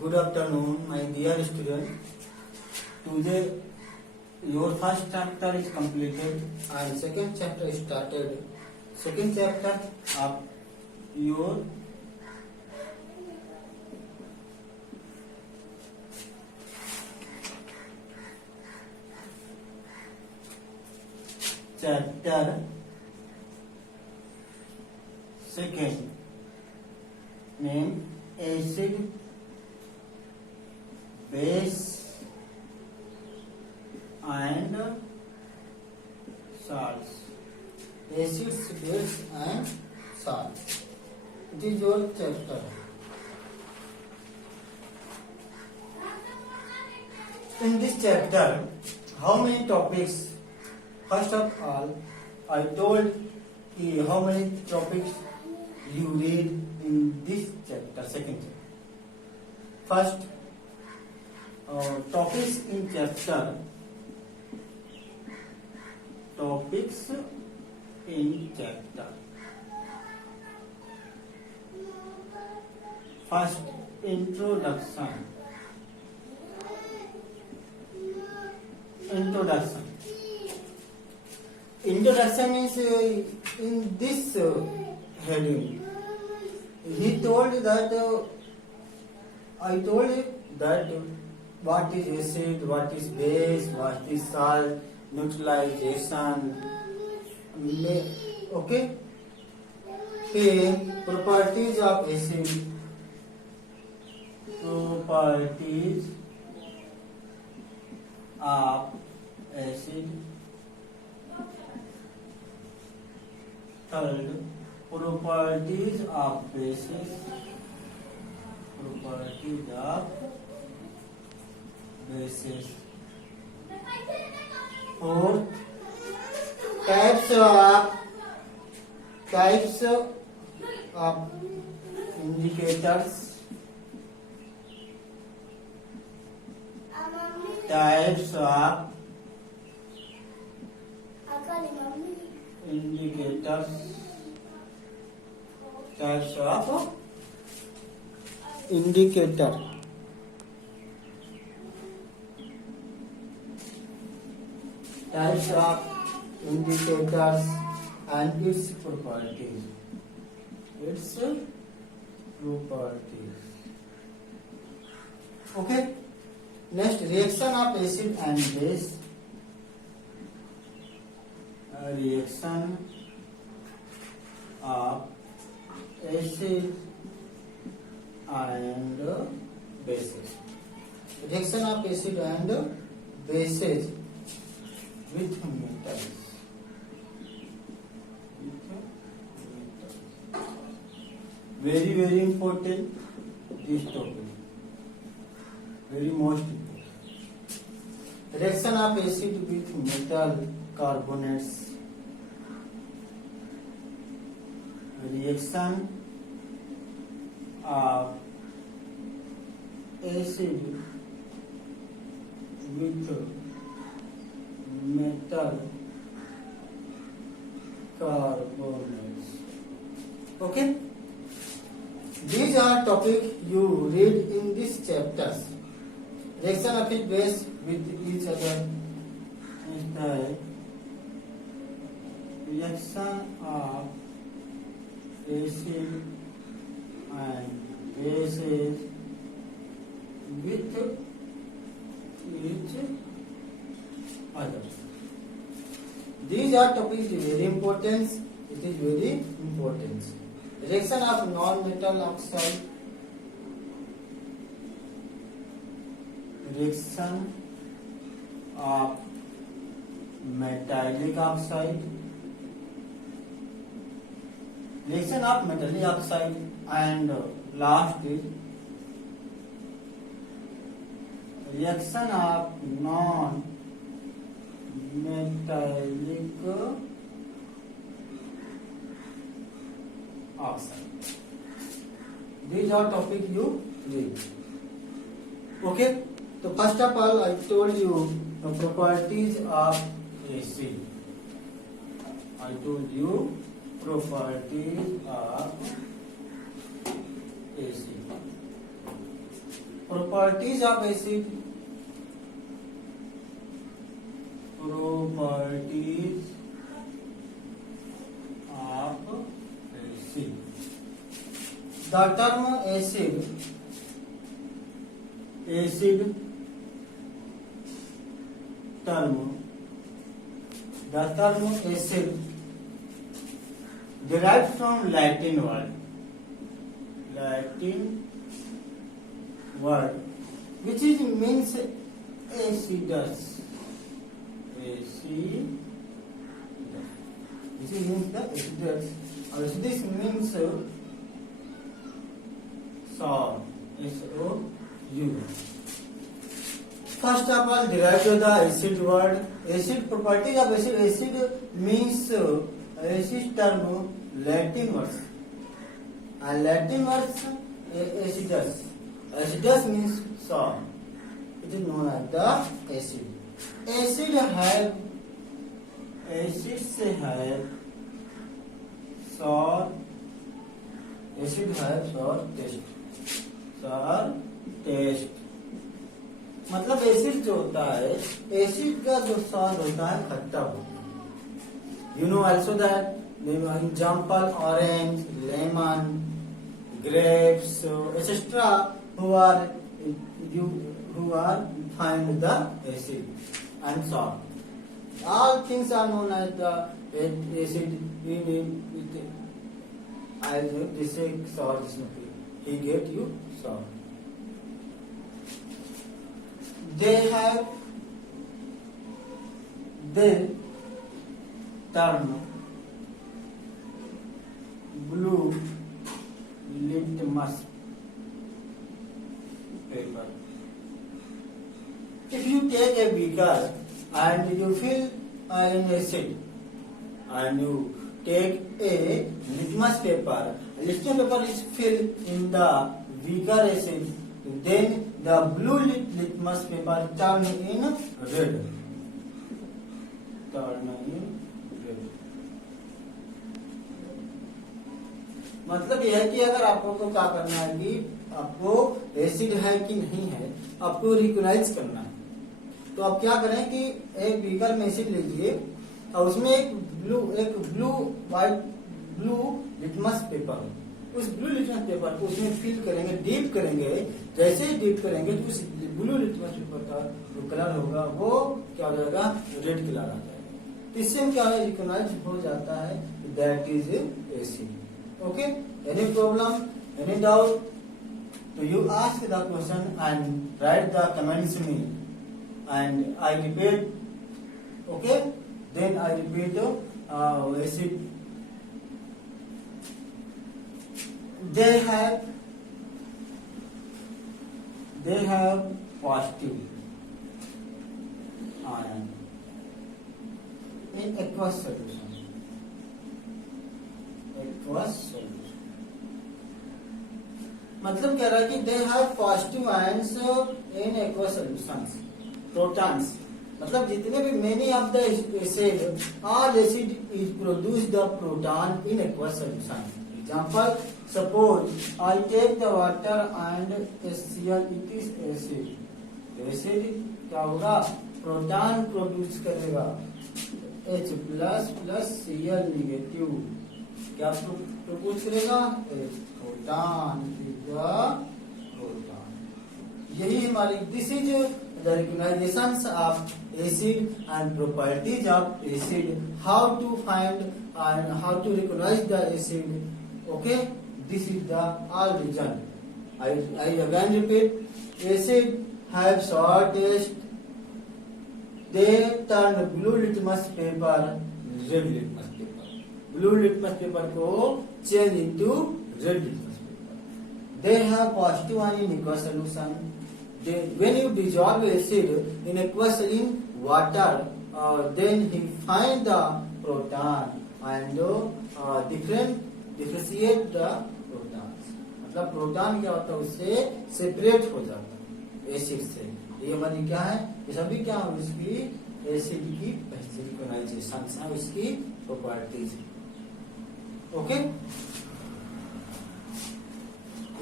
Good afternoon, my dear student. Today, your first chapter is completed and second chapter started. Second chapter of your chapter second name acid base and salts. Acids, base and salts. It is your chapter. In this chapter, how many topics? First of all, I told you how many topics you read in this chapter, second chapter. First, topics in chapter. Topics in chapter. First, introduction. Introduction is in this heading. He told that I told you that what is acid, what is base, what is salt, neutralization. Okay. Then properties of acid. Properties of acid. Third, properties of bases. Properties of bases. Fourth, types of indicators. Types of indicators. Types of indicator. Types of indicators and its properties. Its properties. Okay. Next, reaction of acid and base. Reaction of acid and bases. Reaction of acid and bases with metals. Very important this topic. Very most important. Reaction of acid with metal carbonates. Reaction of acid with metal carbonates. Okay. These are topics you read in these chapters. Reaction of its base with each other is the reaction of acid and bases with each other. These are topics very important. It is very important. Reaction of non-metal oxide. Reaction of metallic oxide. Reaction of metallic oxide, and last is reaction of non-metallic oxide. These are topics you read. Okay. So first of all, I told you the properties of acid. I told you properties of acid. properties of acid. Properties of acid. The term acid term, the term acid derived from Latin word which is means acidus. This is means the acidus. This means sour. S-O-U. First of all, derived the acid word. Acid properties of acid. Acid means acid term Latin words. And Latin words acidus. Acidus means sour. It is known as the acid. Acid have sour. Acid have sour taste. sour taste. मतलब acid जो होता है, acid का जो स्वाद होता है खट्टा होता है. You know also that example orange, lemon, grapes, etc. who are find the acid and sour. All things are known as the acid. I this is sour. He get you sour. They turn blue litmus paper. If you take a beaker and you fill an acid and you take a litmus paper is filled in the beaker acid, then the blue litmus paper turn in red. मतलब यह है कि अगर आपको तो क्या करना है कि आपको एसिड है कि नहीं है आपको रिकॉग्नाइज करना है. तो आप क्या करें कि एक बीकर में एसिड लीजिए और उसमें एक ब्लू लिटमस पेपर, उस ब्लू लिटमस पेपर को उसमें फिल करेंगे, डीप करेंगे. जैसे ही डीप करेंगे तो उस ब्लू लिटमस पेपर का जो कलर होगा वो क्या हो जाएगा, रेड कलर आ जाएगा. इससे क्या रिकॉग्नाइज हो जाता है that is acid. Okay, any problem, any doubt? So you ask the question and write the comments me, and I repeat. Okay, then I repeat acid. They have positive ion in aqueous solution. मतलब कह रहा है कि they have positive ions in aqueous solutions. Protons मतलब जितने भी many of the acid, all acid is produce the proton in aqueous solution. Example, suppose I take the water and HCl, it is acid. Acid क्या होगा, proton produce करेगा, H++ Cl negative. क्या produce करेगा, proton. यही हमारी this is the recognisations of acid and properties of acid, how to find and how to recognise the acid. Okay, this is the all reason. I again repeat, acid have sour taste. They turn blue litmus paper red litmus paper. Blue litmus paper को change into red litmus paper. They have positive ion in aqueous solution. When you dissolve acid in aqueous in water, then he find the proton and differentiate the protons. मतलब proton क्या होता है, उससे separate हो जाता है acid से. ये हमारी क्या है, ये सभी क्या है, उसकी एसिड की रिकॉग्नाइजेशन है, उसकी properties. Okay,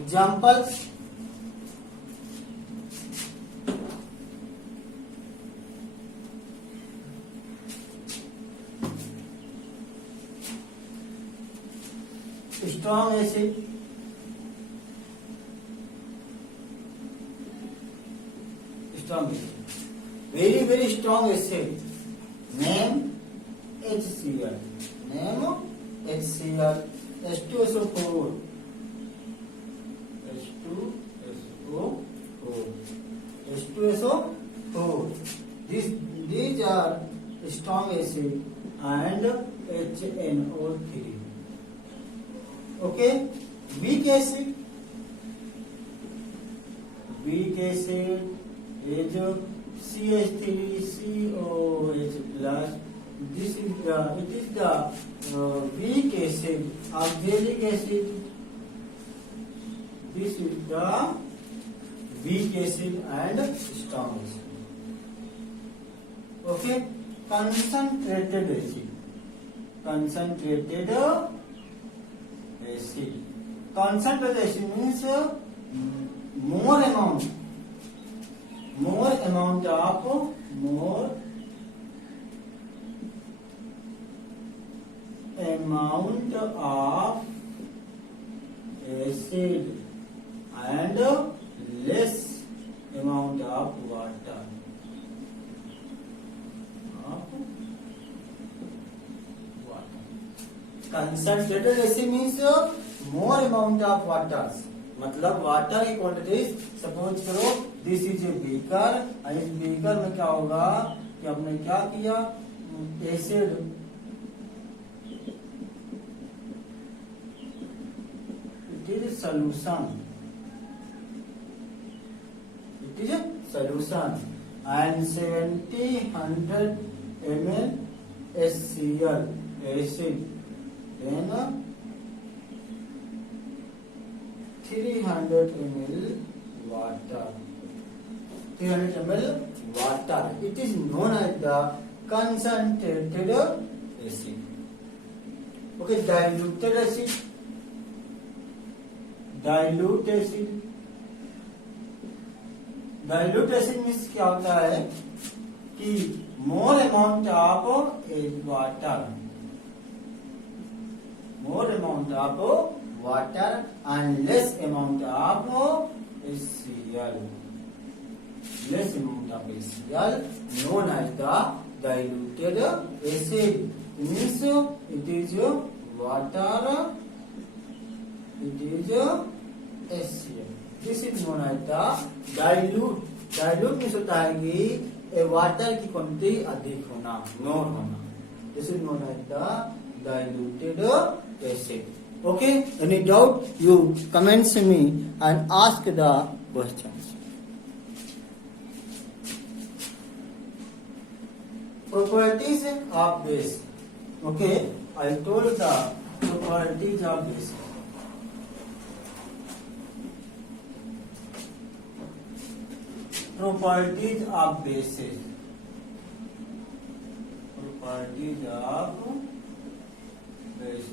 examples. strong acid, very strong acid, name HCl, H2SO4, H2SO4. These are strong acid and HNO3. Okay, weak acid is CH3COH plus. It is the weak acid. Oxalic acid. This is the weak acid and strong acid. Okay, concentrated acid. Concentrated acid means more amount of acid and less amount of water. Concentrated acid means more amount of water. मतलब water की quantity, suppose करो this is a beaker, इस beaker में क्या होगा कि आपने क्या किया, acid it is solution and 70-100 ml HCl acid, then 300 ml water. It is known as the concentrated acid. Okay, dilute acid means क्या होता है कि more amount of water and less amount of HCl. Known as the diluted acid. Means it is water, it is HCl. This is known as the dilute. Dilute means होता है कि water की quantity अधिक होना, more होना. This is known as the diluted acid. Okay, any doubt, you comments me and ask the questions. Properties of base. Okay, I told the properties of base. Properties of bases. Properties of bases.